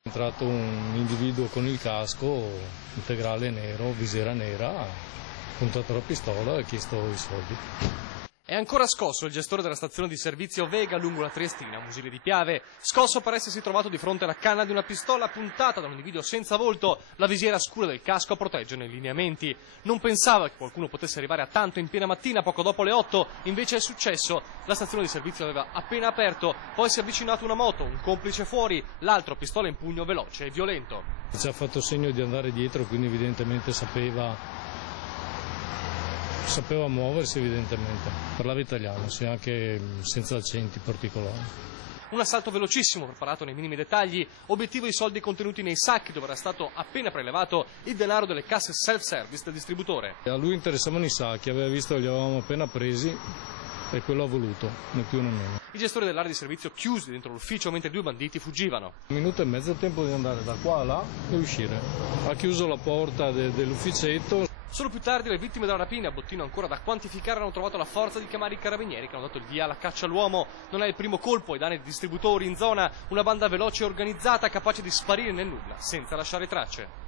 È entrato un individuo con il casco integrale nero, visiera nera, ha puntato la pistola e ha chiesto i soldi. È ancora scosso il gestore della stazione di servizio Vega lungo la Triestina, Musile di Piave, scosso per essersi trovato di fronte alla canna di una pistola puntata da un individuo senza volto, la visiera scura del casco a proteggere i lineamenti. Non pensava che qualcuno potesse arrivare a tanto in piena mattina, poco dopo le 8, invece è successo. La stazione di servizio aveva appena aperto, poi si è avvicinato una moto, un complice fuori, l'altro pistola in pugno veloce e violento. Ci ha fatto segno di andare dietro, quindi evidentemente sapeva muoversi evidentemente. Parlava italiano, sì, anche senza accenti particolari. Un assalto velocissimo, preparato nei minimi dettagli, obiettivo i soldi contenuti nei sacchi dove era stato appena prelevato il denaro delle casse self-service del distributore. A lui interessavano i sacchi, aveva visto che li avevamo appena presi e quello ha voluto, né più né meno. I gestori dell'area di servizio chiusi dentro l'ufficio mentre due banditi fuggivano. Un minuto e mezzo il tempo di andare da qua a là e uscire. Ha chiuso la porta dell'ufficetto. Solo più tardi le vittime della rapina, a bottino ancora da quantificare, hanno trovato la forza di chiamare i carabinieri che hanno dato il via alla caccia all'uomo. Non è il primo colpo ai danni dei distributori in zona, una banda veloce e organizzata capace di sparire nel nulla senza lasciare tracce.